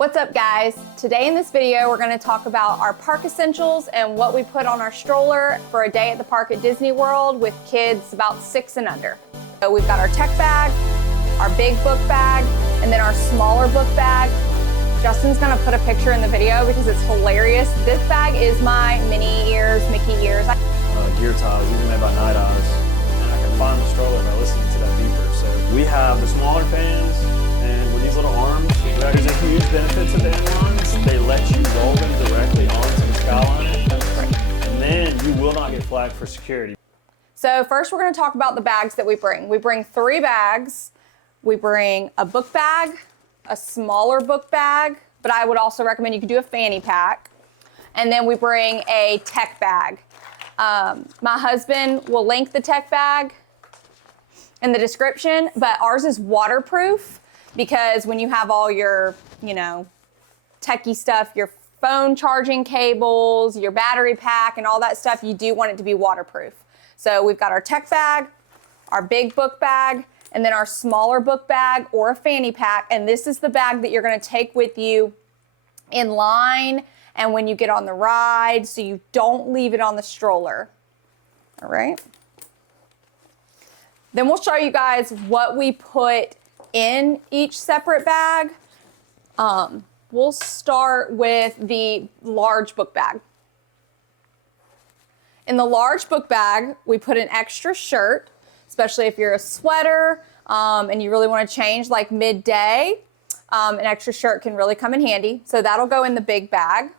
What's up, guys? Today in this video, we're going to talk about our park essentials and what we put on our stroller for a day at the park at Disney World with kids about 6 and under. So we've got our tech bag, our big book bag, and then our smaller book bag. Justin's going to put a picture in the video because it's hilarious. This bag is my Minnie ears, Mickey ears. Gear ties, these are made by Night Eyes. And I can find the stroller by listening to that beeper. So we have the smaller fans, and with these little arms, there's a huge benefit to the N-lines. They let you roll them directly onto the Skyliner. And then you will not get flagged for security. So first we're going to talk about the bags that we bring. We bring 3 bags. We bring a book bag, a smaller book bag, but I would also recommend you could do a fanny pack. And then we bring a tech bag. My husband will link the tech bag in the description, but ours is waterproof because when you have all your, techie stuff, your phone charging cables, your battery pack, and all that stuff, you do want it to be waterproof. So we've got our tech bag, our big book bag, and then our smaller book bag or a fanny pack. And this is the bag that you're going to take with you in line and when you get on the ride, so you don't leave it on the stroller. All right. Then we'll show you guys what we put in each separate bag. We'll start with the large book bag. In the large book bag, we put an extra shirt, especially if you're a sweater and you really want to change like midday. An extra shirt can really come in handy. So that'll go in the big bag.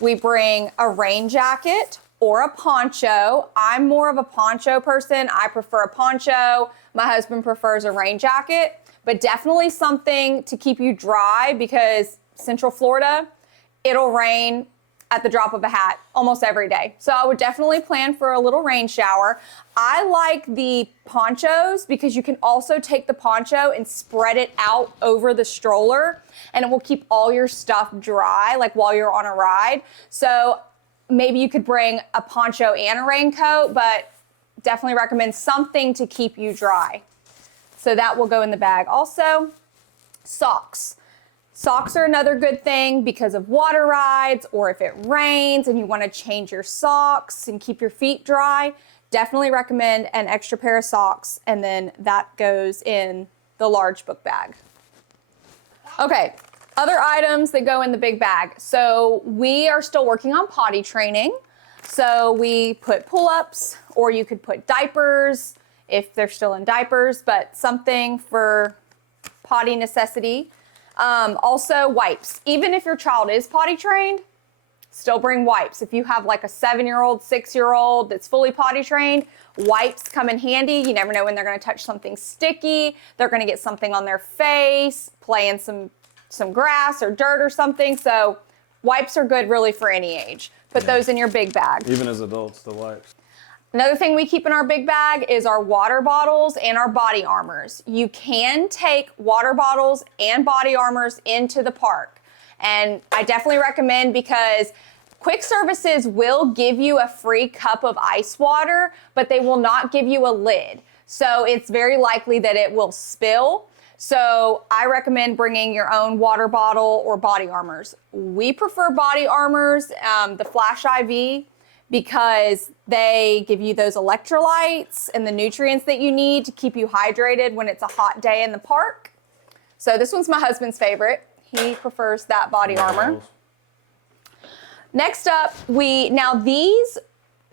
We bring a rain jacket or a poncho. I'm more of a poncho person. I prefer a poncho. My husband prefers a rain jacket, but definitely something to keep you dry because Central Florida, it'll rain at the drop of a hat almost every day. So I would definitely plan for a little rain shower. I like the ponchos because you can also take the poncho and spread it out over the stroller and it will keep all your stuff dry like while you're on a ride. So maybe you could bring a poncho and a raincoat, but definitely recommend something to keep you dry. So that will go in the bag. Also, socks. Socks are another good thing because of water rides or if it rains and you want to change your socks and keep your feet dry. Definitely recommend an extra pair of socks, and then that goes in the large book bag. Okay, other items that go in the big bag. So we are still working on potty training. So we put pull-ups, or you could put diapers if they're still in diapers, but something for potty necessity. Also wipes. Even if your child is potty trained, still bring wipes. If you have like a 7-year-old, 6-year-old that's fully potty trained, wipes come in handy. You never know when they're going to touch something sticky. They're going to get something on their face, play in some grass or dirt or something. So wipes are good really for any age. Put those in your big bag. Even as adults, the wipes. Another thing we keep in our big bag is our water bottles and our body armors. You can take water bottles and body armors into the park. And I definitely recommend because quick services will give you a free cup of ice water, but they will not give you a lid. So it's very likely that it will spill. So I recommend bringing your own water bottle or body armors. We prefer body armors, the Flash IV, because they give you those electrolytes and the nutrients that you need to keep you hydrated when it's a hot day in the park. So this one's my husband's favorite. He prefers that body armor. Next up, these,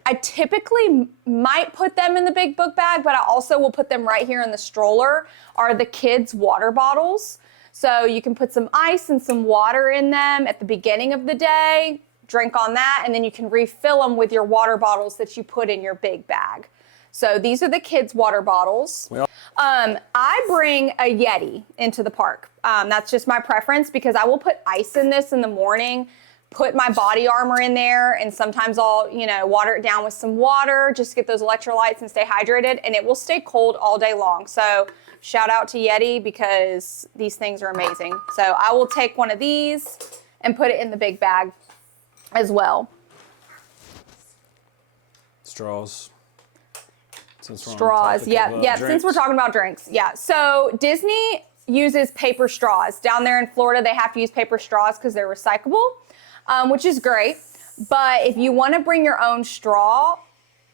I typically might put them in the big book bag, but I also will put them right here in the stroller, are the kids' water bottles. So you can put some ice and some water in them at the beginning of the day, drink on that, and then you can refill them with your water bottles that you put in your big bag. So these are the kids' water bottles. I bring a Yeti into the park. That's just my preference because I will put ice in this in the morning, put my body armor in there, and sometimes I'll, water it down with some water just to get those electrolytes and stay hydrated, and it will stay cold all day long. So shout out to Yeti because these things are amazing. So I will take one of these and put it in the big bag as well. Straws. Straws, yeah. Since we're talking about drinks, yeah. So Disney uses paper straws. Down there in Florida, they have to use paper straws because they're recyclable, which is great. But if you want to bring your own straw,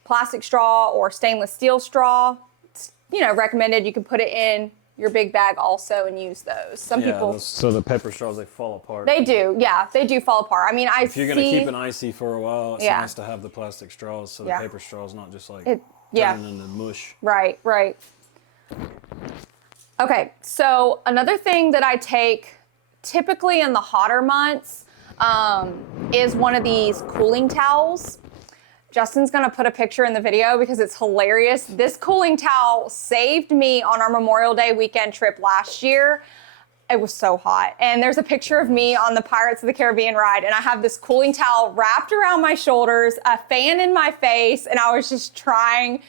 plastic straw or stainless steel straw, it's, recommended. You can put it in your big bag also and use those. Some people. So the paper straws, they fall apart. They do, yeah, they do fall apart. I mean, If you're going to keep an icy for a while, it's nice to have the plastic straws so the paper straw's not just like turning into mush. Right. Okay, so another thing that I take typically in the hotter months is one of these cooling towels. Justin's gonna put a picture in the video because it's hilarious. This cooling towel saved me on our Memorial Day weekend trip last year. It was so hot. And there's a picture of me on the Pirates of the Caribbean ride, and I have this cooling towel wrapped around my shoulders, a fan in my face, and I was just trying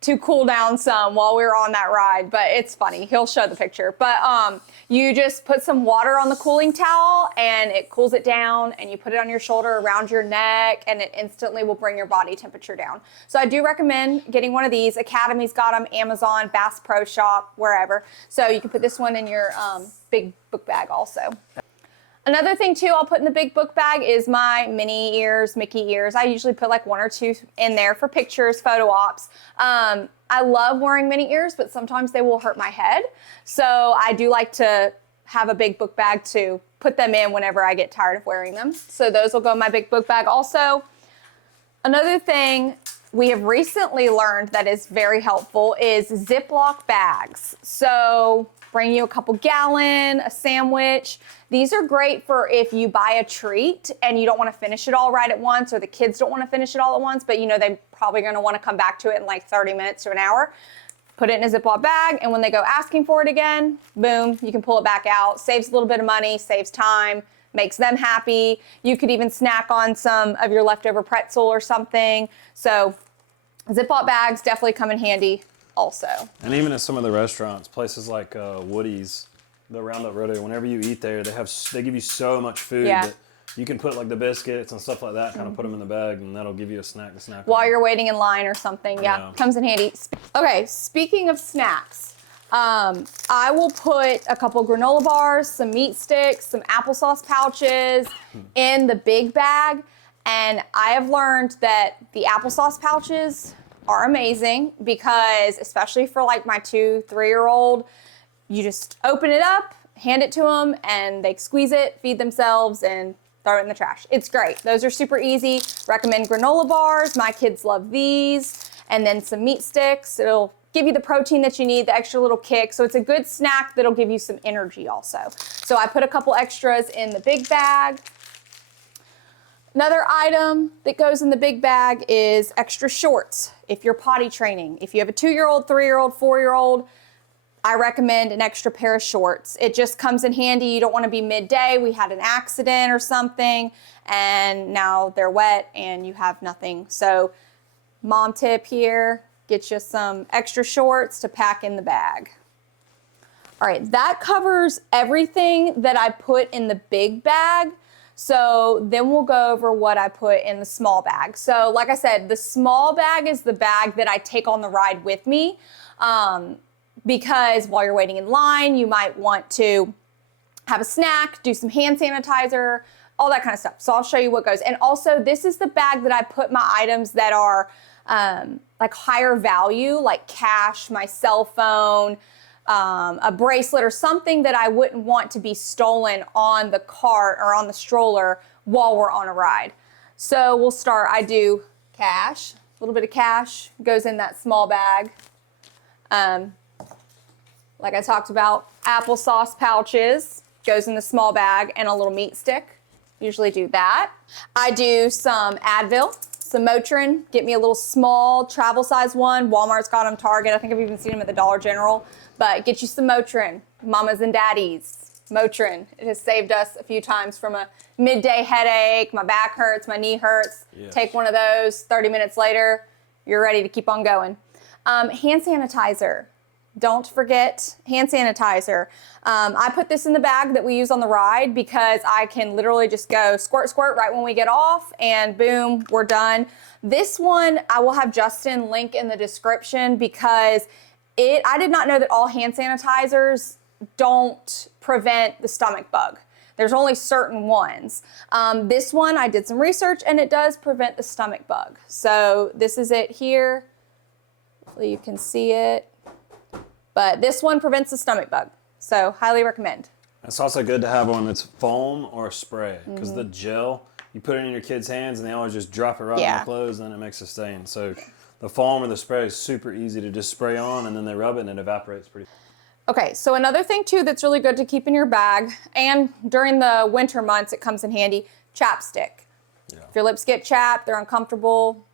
to cool down some while we were on that ride. But it's funny. He'll show the picture. But you just put some water on the cooling towel and it cools it down, and you put it on your shoulder around your neck, and it instantly will bring your body temperature down. So I do recommend getting one of these. Academy's got them, Amazon, Bass Pro Shop, wherever. So you can put this one in your big book bag also. Another thing too I'll put in the big book bag is my Minnie ears, Mickey ears. I usually put like 1 or 2 in there for pictures, photo ops. I love wearing Minnie ears, but sometimes they will hurt my head. So I do like to have a big book bag to put them in whenever I get tired of wearing them. So those will go in my big book bag also. Another thing we have recently learned that is very helpful is Ziploc bags. So bring you a couple gallon, a sandwich. These are great for if you buy a treat and you don't want to finish it all right at once, or the kids don't want to finish it all at once, but they're probably going to want to come back to it in like 30 minutes to an hour. Put it in a Ziploc bag, and when they go asking for it again, boom, you can pull it back out. Saves a little bit of money, saves time, makes them happy. You could even snack on some of your leftover pretzel or something. So Ziploc bags definitely come in handy also. And even at some of the restaurants, places like Woody's, the Roundup Rodeo, whenever you eat there, they give you so much food that you can put like the biscuits and stuff like that, kind of put them in the bag, and that'll give you a snack to snack while on. you're waiting in line or something. Yeah, comes in handy. Okay, speaking of snacks, I will put a couple granola bars, some meat sticks, some applesauce pouches in the big bag. And I have learned that the applesauce pouches are amazing because, especially for like my 2-3-year-old, you just open it up, hand it to them, and they squeeze it, feed themselves, and throw it in the trash. It's great. Those are super easy. Recommend granola bars. My kids love these. And then some meat sticks. It'll give you the protein that you need, the extra little kick. So it's a good snack that'll give you some energy also. So I put a couple extras in the big bag. Another item that goes in the big bag is extra shorts. If you're potty training, if you have a 2-year-old, 3-year-old, 4-year-old, I recommend an extra pair of shorts. It just comes in handy. You don't want to be midday. We had an accident or something, and now they're wet and you have nothing. So mom tip here, get you some extra shorts to pack in the bag. All right, that covers everything that I put in the big bag. So then we'll go over what I put in the small bag. So like I said, the small bag is the bag that I take on the ride with me, because while you're waiting in line, you might want to have a snack, do some hand sanitizer, all that kind of stuff. So I'll show you what goes. And also, this is the bag that I put my items that are like higher value, like cash, my cell phone, a bracelet, or something that I wouldn't want to be stolen on the cart or on the stroller while we're on a ride. So we'll start. I do cash, a little bit of cash goes in that small bag. Like I talked about, applesauce pouches goes in the small bag, and a little meat stick. Usually do that. I do some Advil, some Motrin. Get me a little small travel size one. Walmart's got them, Target. I think I've even seen them at the Dollar General. But get you some Motrin, mamas and daddies. Motrin. It has saved us a few times from a midday headache. My back hurts, my knee hurts. Yes. Take one of those. 30 minutes later, you're ready to keep on going. Hand sanitizer. Don't forget hand sanitizer. I put this in the bag that we use on the ride because I can literally just go squirt, squirt right when we get off, and boom, we're done. This one, I will have Justin link in the description because I did not know that all hand sanitizers don't prevent the stomach bug. There's only certain ones. This one, I did some research, and it does prevent the stomach bug. So this is it here. Hopefully you can see it. But this one prevents the stomach bug. So highly recommend. It's also good to have one that's foam or spray, because the gel, you put it in your kids' hands and they always just drop it right on the clothes, and then it makes a stain. So the foam or the spray is super easy to just spray on, and then they rub it and it evaporates pretty. Okay, so another thing too that's really good to keep in your bag, and during the winter months it comes in handy, chapstick. Yeah. If your lips get chapped, they're uncomfortable,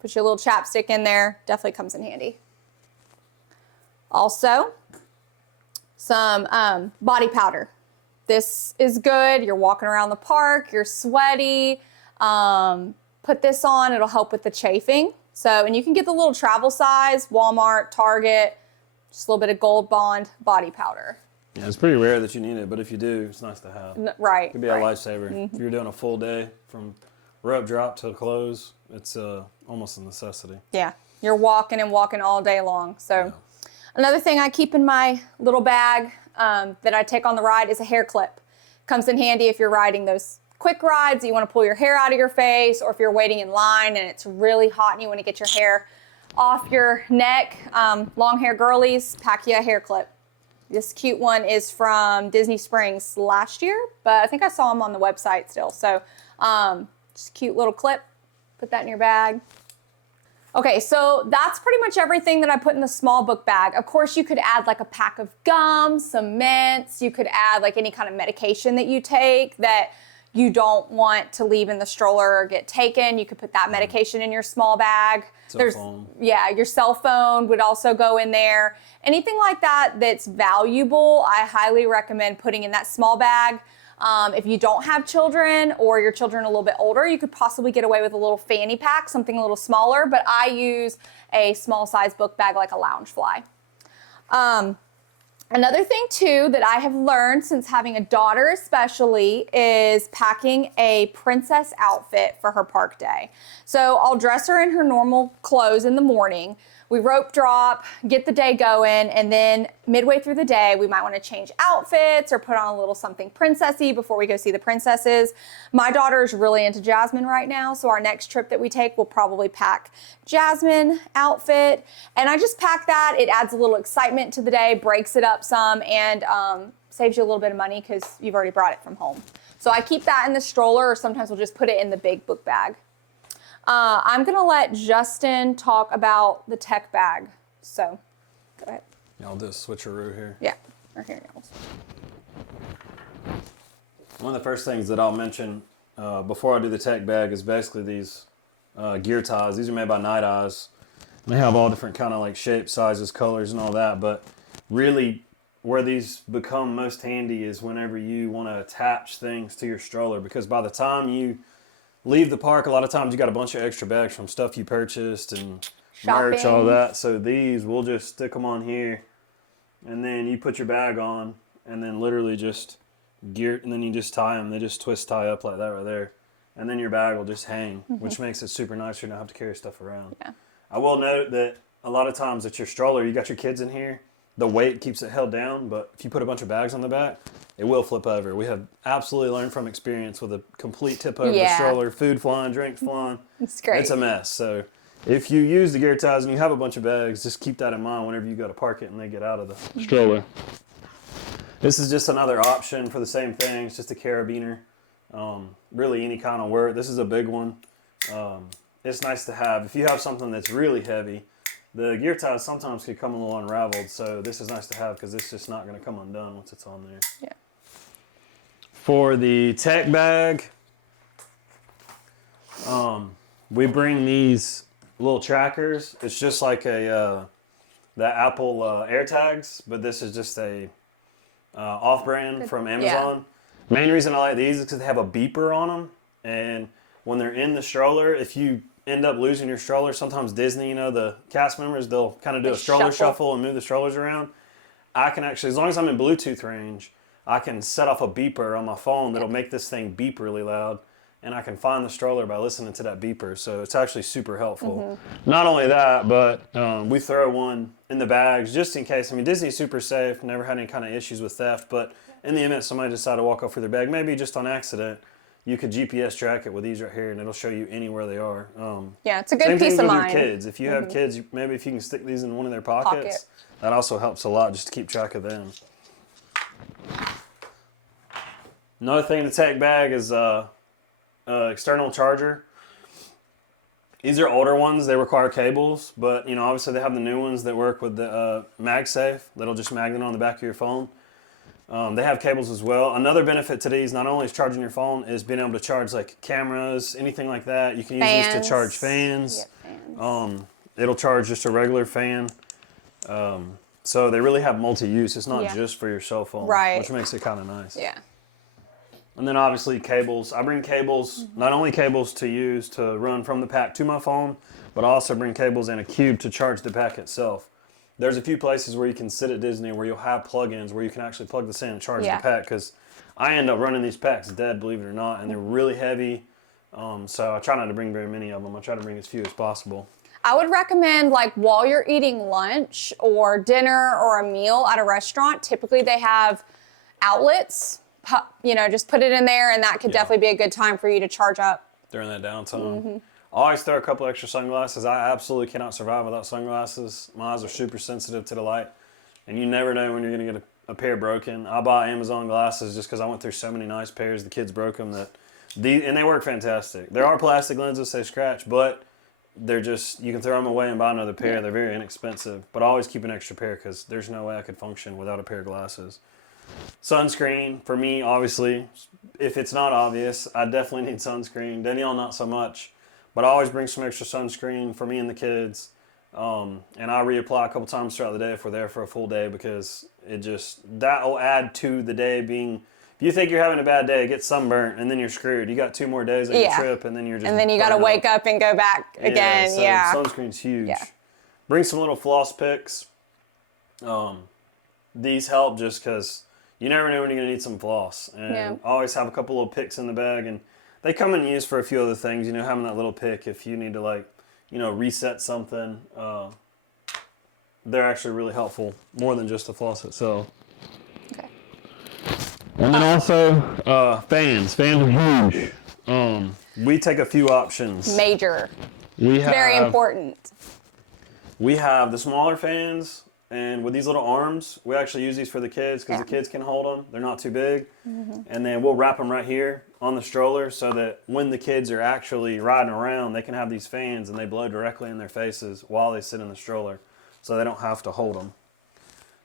put your little chapstick in there, definitely comes in handy. Also, some body powder. This is good. You're walking around the park, you're sweaty. Put this on, it'll help with the chafing. So, and you can get the little travel size, Walmart, Target, just a little bit of Gold Bond body powder. Yeah, it's pretty rare that you need it, but if you do, it's nice to have. Right. It could be a lifesaver. If you're doing a full day from rope drop to close, it's almost a necessity. Yeah, you're walking and walking all day long. So another thing I keep in my little bag that I take on the ride is a hair clip. Comes in handy if you're riding those quick rides, you want to pull your hair out of your face, or if you're waiting in line and it's really hot and you want to get your hair off your neck. Long hair girlies, pack you a hair clip. This cute one is from Disney Springs last year, but I think I saw them on the website still. So just a cute little clip, put that in your bag. Okay, so that's pretty much everything that I put in the small book bag. Of course, you could add like a pack of gum, some mints, you could add like any kind of medication that you take that you don't want to leave in the stroller or get taken. You could put that medication in your small bag. Yeah, your cell phone would also go in there. Anything like that that's valuable, I highly recommend putting in that small bag. If you don't have children or your children are a little bit older, you could possibly get away with a little fanny pack, something a little smaller, but I use a small size book bag like a Loungefly. Another thing too that I have learned since having a daughter especially is packing a princess outfit for her park day. So I'll dress her in her normal clothes in the morning. We rope drop, get the day going, and then midway through the day, we might want to change outfits or put on a little something princessy before we go see the princesses. My daughter is really into Jasmine right now, so our next trip that we take, we'll probably pack Jasmine outfit. And I just pack that. It adds a little excitement to the day, breaks it up some, and saves you a little bit of money because you've already brought it from home. So I keep that in the stroller, or sometimes we'll just put it in the big book bag. I'm going to let Justin talk about the tech bag. So, go ahead. I'll do a switcheroo here. Yeah, right here. One of the first things that I'll mention before I do the tech bag is basically these gear ties. These are made by Night Eyes. They have all different kind of like shapes, sizes, colors, and all that. But really, where these become most handy is whenever you want to attach things to your stroller. Because by the time you leave the park, a lot of times you got a bunch of extra bags from stuff you purchased and merch, all that. So these, we'll just stick them on here, and then you put your bag on, and then literally just gear, and then you just tie them. They just twist tie up like that right there, and then your bag will just hang, which makes it super nice. You don't have to carry stuff around. Yeah. I will note that a lot of times at your stroller, you got your kids in here, the weight keeps it held down, but if you put a bunch of bags on the back, it will flip over. We have absolutely learned from experience with a complete tip over the stroller, food flying, drinks flying. It's great. It's a mess. So if you use the gear ties and you have a bunch of bags, just keep that in mind whenever you go to park it and they get out of the stroller. This is just another option for the same thing. It's just a carabiner. Really any kind of work. This is a big one. It's nice to have. If you have something that's really heavy, the gear ties sometimes can come a little unraveled, so this is nice to have because it's just not going to come undone once it's on there. Yeah. For the tech bag, we bring these little trackers. It's just like the Apple AirTags, but this is just a off-brand from Amazon. Yeah. Main reason I like these is because they have a beeper on them, and when they're in the stroller, if you end up losing your stroller, sometimes Disney, the cast members, they'll kind of do a stroller shuffle and move the strollers around. I can actually, as long as I'm in Bluetooth range, I can set off a beeper on my phone that'll make this thing beep really loud. and I can find the stroller by listening to that beeper. So it's actually super helpful. Not only that, but we throw one in the bags just in case. I mean, Disney's super safe, never had any kind of issues with theft, but in the event somebody decided to walk off with their bag, maybe just on accident, you could GPS track it with these right here, and it'll show you anywhere they are. Yeah, it's a good Same peace thing of with mind. your kids. If you have kids, maybe if you can stick these in one of their pockets, that also helps a lot just to keep track of them. Another thing to take bag is external charger. These are older ones. They require cables, but obviously they have the new ones that work with the MagSafe. That'll just magnet on the back of your phone. They have cables as well. Another benefit to these, not only is charging your phone, is being able to charge like cameras, anything like that. You can use these to charge fans. Yep, fans. It'll charge just a regular fan. So they really have multi-use. It's not just for your cell phone, right, which makes it kind of nice. Yeah. And then obviously cables. I bring cables, not only cables to use to run from the pack to my phone, but I also bring cables and a cube to charge the pack itself. There's a few places where you can sit at Disney where you'll have plug-ins where you can actually plug this in and charge the pack, because I end up running these packs dead, believe it or not, and they're really heavy. So I try not to bring very many of them. I try to bring as few as possible. I would recommend, like, while you're eating lunch or dinner or a meal at a restaurant, typically they have outlets. Just put it in there, and that could definitely be a good time for you to charge up. During that downtime. I always throw a couple extra sunglasses. I absolutely cannot survive without sunglasses. My eyes are super sensitive to the light, and you never know when you're going to get a pair broken. I bought Amazon glasses just because I went through so many nice pairs. The kids broke them, and they work fantastic. There are plastic lenses, they scratch, but they're just, you can throw them away and buy another pair. They're very inexpensive, but I always keep an extra pair because there's no way I could function without a pair of glasses. Sunscreen, for me, obviously, if it's not obvious, I definitely need sunscreen. Danielle, not so much, but I always bring some extra sunscreen for me and the kids. And I reapply a couple times throughout the day if we're there for a full day, because that will add to the day being, if you think you're having a bad day, get sunburnt, and then you're screwed. You got 2 more days on your trip, and then you're just, and then you got to wake up and go back again. So sunscreen's huge. Yeah. Bring some little floss picks. These help just because you never know when you're going to need some floss. And always have a couple little picks in the bag, and they come in use for a few other things. Having that little pick if you need to reset something. They're actually really helpful, more than just the floss itself. Okay. And then also fans. Fans are huge. We take a few options. Major. Very important. We have the smaller fans. And with these little arms, we actually use these for the kids because the kids can hold them. They're not too big. And then we'll wrap them right here on the stroller so that when the kids are actually riding around, they can have these fans and they blow directly in their faces while they sit in the stroller, so they don't have to hold them.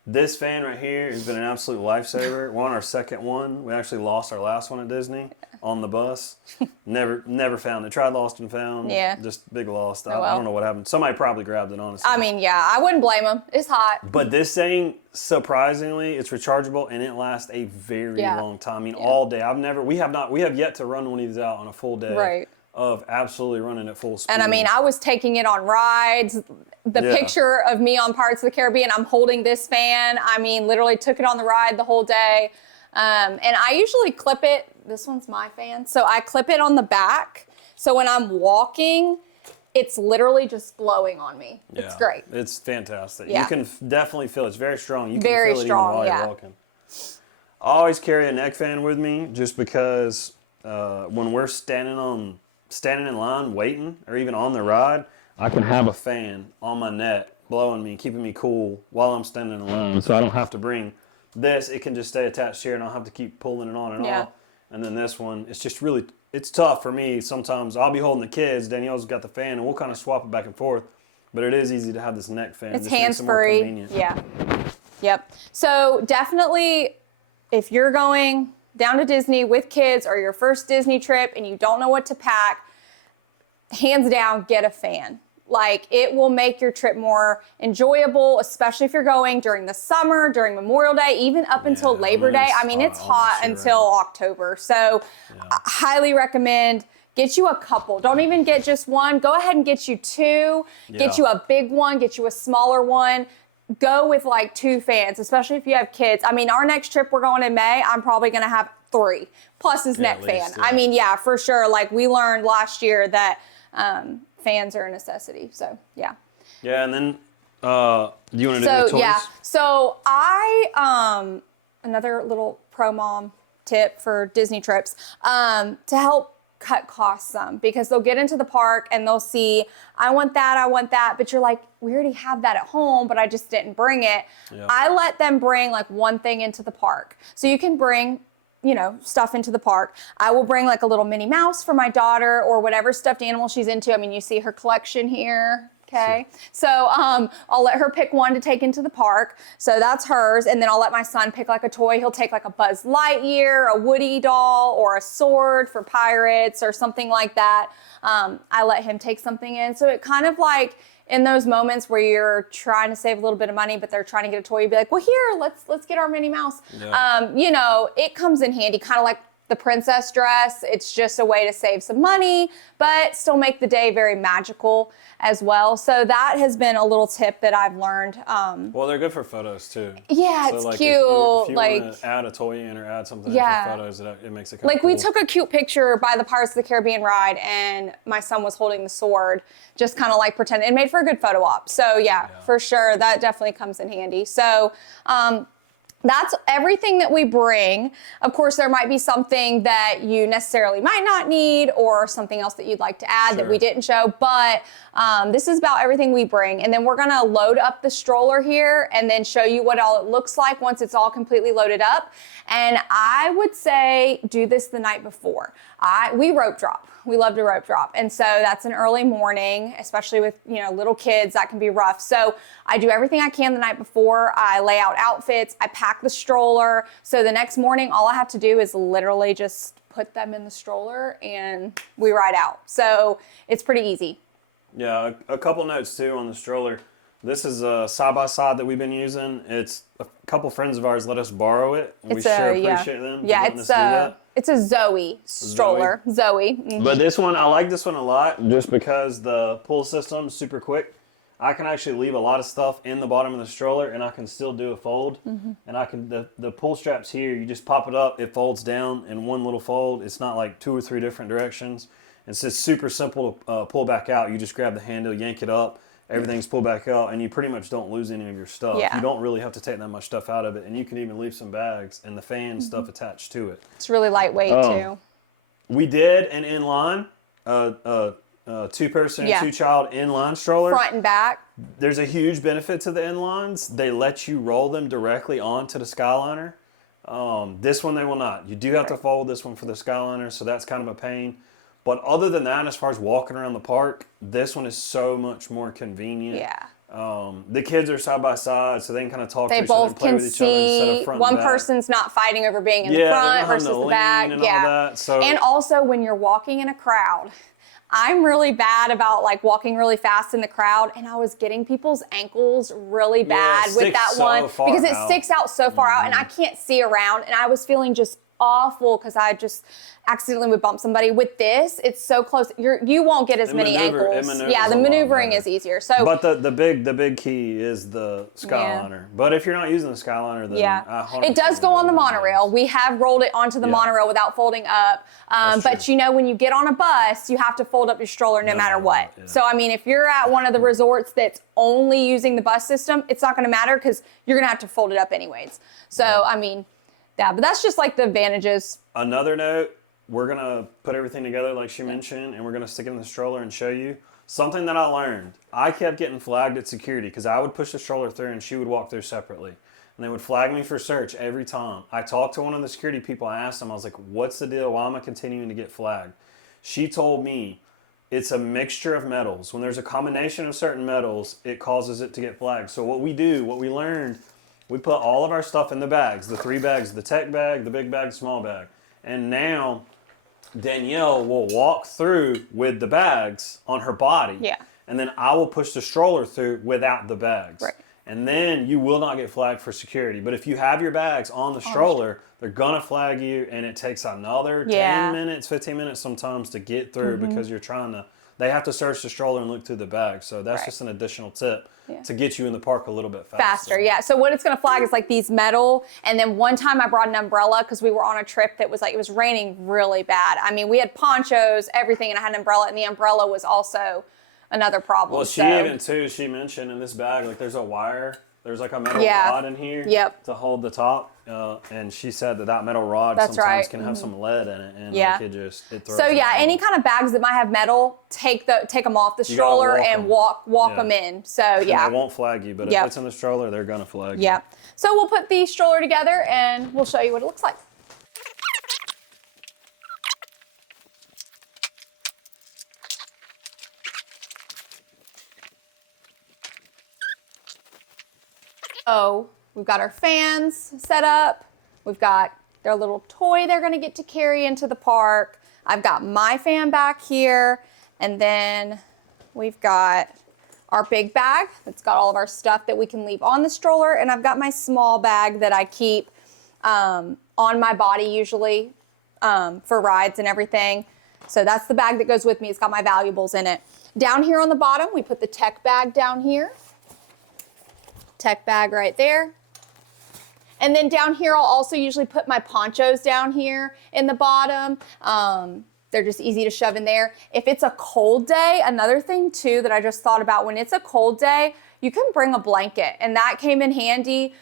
This fan right here has been an absolute lifesaver. We're on our second one. We actually lost our last one at Disney on the bus. Never found it. Tried, lost, and found. Yeah. Just big lost. I don't know what happened. Somebody probably grabbed it, honestly. I mean, I wouldn't blame them. It's hot. But this thing, surprisingly, it's rechargeable and it lasts a very long time. I mean, all day. We have yet to run one of these out on a full day of absolutely running at full speed. And I mean, I was taking it on rides. The picture of me on Pirates of the Caribbean, I'm holding this fan. I mean, literally took it on the ride the whole day. And I usually clip it. This one's my fan. So I clip it on the back. So when I'm walking, it's literally just blowing on me. Yeah. It's great. It's fantastic. Yeah. You can definitely feel it. It's very strong. You can feel it even while you're walking. I always carry a neck fan with me just because when we're standing in line waiting or even on the ride, I can have a fan on my neck blowing me, keeping me cool while I'm standing in line. So I don't have to bring this. It can just stay attached here and I don't have to keep pulling it on and off. And then this one, it's just really, it's tough for me. Sometimes I'll be holding the kids, Danielle's got the fan, and we'll kind of swap it back and forth. But it is easy to have this neck fan. It's hands-free. Yeah. Yep. So definitely, if you're going down to Disney with kids or your first Disney trip and you don't know what to pack, hands down, get a fan. Like, it will make your trip more enjoyable, especially if you're going during the summer, during Memorial Day, even up until Labor Day. I mean, it's hot until October. So I highly recommend get you a couple. Don't even get just one. Go ahead and get you 2. Get you a big one. Get you a smaller one. Go with like 2 fans, especially if you have kids. I mean, our next trip, we're going in May. I'm probably going to have 3 plus his neck at fan. least, I yeah. mean, yeah, for sure. Like we learned last year that fans are a necessity. So yeah. Yeah, and then do you want to do the So toys? yeah. So I another little pro mom tip for Disney trips to help cut costs some, because they'll get into the park and they'll see, I want that, but you're like, we already have that at home, but I just didn't bring it. Yeah. I let them bring like one thing into the park. So you can bring, you know, stuff into the park. I will bring like a little Minnie Mouse for my daughter or whatever stuffed animal she's into. I mean, you see her collection here. Okay. So I'll let her pick one to take into the park. So that's hers. And then I'll let my son pick like a toy. He'll take like a Buzz Lightyear, a Woody doll, or a sword for pirates or something like that. I let him take something in. So it kind of like in those moments where you're trying to save a little bit of money, but they're trying to get a toy, you'd be like, well, here, let's get our Minnie Mouse. Yeah. You know, it comes in handy, kind of like the princess dress. It's just a way to save some money, but still make the day very magical as well. So that has been a little tip that I've learned. Well, they're good for photos too. Yeah, So, it's like, cute. If you like, want to add a toy in or add something in Yeah. for photos, it makes it kind like of cool. we took a cute picture by the Pirates of the Caribbean ride, and my son was holding the sword, just kind of like pretending. It made for a good photo op. So yeah, for sure, that definitely comes in handy. So that's everything that we bring. Of course, there might be something that you necessarily might not need or something else that you'd like to add that we didn't show, but this is about everything we bring. And then we're gonna load up the stroller here and then show you what all it looks like once it's all completely loaded up. And I would say do this the night before. We rope drop. We love to rope drop. And so that's an early morning, especially with, you know, little kids, that can be rough. So I do everything I can the night before. I lay out outfits, I pack the stroller. So the next morning, all I have to do is literally just put them in the stroller and we ride out. So it's pretty easy. Yeah, a couple notes too on the stroller. This is a side-by-side that we've been using. It's a couple friends of ours let us borrow it, and we sure appreciate them. Yeah, letting us do that. it's a Zoe stroller. Zoe. Mhm. But this one, I like this one a lot just because the pull system is super quick. I can actually leave a lot of stuff in the bottom of the stroller and I can still do a fold. And I can, the pull straps here, you just pop it up, it folds down in one little fold. It's not like 2 or 3 different directions. It's just super simple to pull back out. You just grab the handle, yank it up, everything's pulled back out, and you pretty much don't lose any of your stuff. Yeah. You don't really have to take that much stuff out of it, and you can even leave some bags and the fan stuff attached to it. It's really lightweight too. We did an inline, 2-person, 2-child inline stroller. Front and back. There's a huge benefit to the inlines. They let you roll them directly onto the Skyliner. This one they will not. You do have to fold this one for the Skyliner, so that's kind of a pain. But other than that, as far as walking around the park, this one is so much more convenient. Yeah. The kids are side by side, so they can kind of talk to They each other both and play can with each other instead of see. front One and back. person's not fighting over being in the Yeah, they're front not having versus to the lean back. and all that, so- And also when you're walking in a crowd, I'm really bad about like walking really fast in the crowd, and I was getting people's ankles really bad with sticks that so one far because it out. sticks out so far out, and I can't see around, and I was feeling just awful because I just accidentally would bump somebody. With this, it's so close. You won't get as many ankles. Yeah, the maneuvering is easier. So, but the big key is the Skyliner. But if you're not using the Skyliner, then it does go on the monorail. We have rolled it onto the monorail without folding up. But you know, when you get on a bus, you have to fold up your stroller no matter what. Yeah. So I mean, if you're at one of the resorts that's only using the bus system, it's not going to matter because you're going to have to fold it up anyways. So I mean, yeah, but that's just like the advantages. Another note, we're going to put everything together like she mentioned, and we're going to stick it in the stroller and show you. Something that I learned, I kept getting flagged at security because I would push the stroller through and she would walk through separately. And they would flag me for search every time. I talked to one of the security people, I asked them, I was like, what's the deal? Why am I continuing to get flagged? She told me it's a mixture of metals. When there's a combination of certain metals, it causes it to get flagged. So what we learned, we put all of our stuff in the bags, the 3 bags, the tech bag, the big bag, the small bag. And now Danielle will walk through with the bags on her body. Yeah. And then I will push the stroller through without the bags. Right. And then you will not get flagged for security. But if you have your bags on the stroller, they're going to flag you, and it takes another 10 minutes, 15 minutes sometimes to get through because you're trying to, they have to search the stroller and look through the bag. So that's Right. just an additional tip Yeah. to get you in the park a little bit Faster, yeah. So what it's gonna flag is like these metal, and then one time I brought an umbrella because we were on a trip that was like, it was raining really bad. I mean, we had ponchos, everything, and I had an umbrella, and the umbrella was also another problem. Well, she mentioned in this bag, like there's a wire, there's like a metal Yeah. rod in here Yep. to hold the top. And she said that metal rod That's sometimes right. can have some lead in it, and Yeah. like it throws So it yeah, out. any kind of bags that might have metal, take them off the You gotta stroller walk and 'em. walk Yeah. them in. So And yeah. they won't flag you, but Yep. if it's in the stroller, they're gonna flag you. Yeah. So we'll put the stroller together and we'll show you what it looks like. So we've got our fans set up. We've got their little toy they're gonna get to carry into the park. I've got my fan back here. And then we've got our big bag that's got all of our stuff that we can leave on the stroller. And I've got my small bag that I keep on my body usually for rides and everything. So that's the bag that goes with me. It's got my valuables in it. Down here on the bottom, we put the tech bag down here. Tech bag right there. And then down here, I'll also usually put my ponchos down here in the bottom. They're just easy to shove in there. If it's a cold day, another thing too that I just thought about, when it's a cold day, you can bring a blanket, and that came in handy.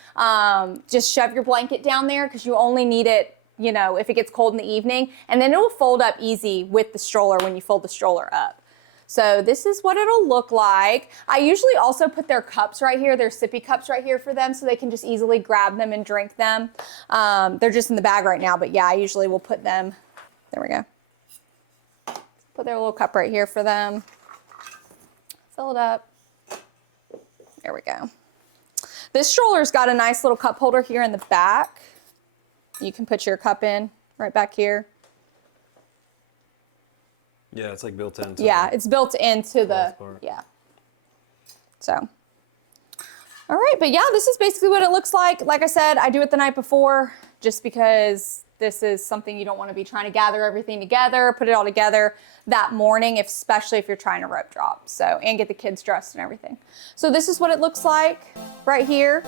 Just shove your blanket down there because you only need it, you know, if it gets cold in the evening, and then it will fold up easy with the stroller when you fold the stroller up. So this is what it'll look like. I usually also put their cups right here, their sippy cups right here for them so they can just easily grab them and drink them. They're just in the bag right now, but yeah, I usually will put them, there we go. Put their little cup right here for them. Fill it up. There we go. This stroller's got a nice little cup holder here in the back. You can put your cup in right back here. Yeah, it's like built into. Yeah, it's built into the, part. yeah. So, all right, but yeah, this is basically what it looks like. Like I said, I do it the night before just because this is something you don't want to be trying to gather everything together, put it all together that morning, especially if you're trying to rope drop. So, and get the kids dressed and everything. So this is what it looks like right here.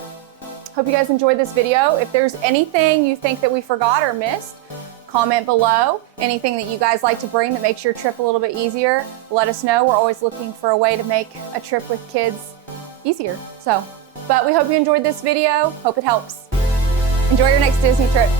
Hope you guys enjoyed this video. If there's anything you think that we forgot or missed, comment below. Anything that you guys like to bring that makes your trip a little bit easier, let us know. We're always looking for a way to make a trip with kids easier. So, but we hope you enjoyed this video. Hope it helps. Enjoy your next Disney trip.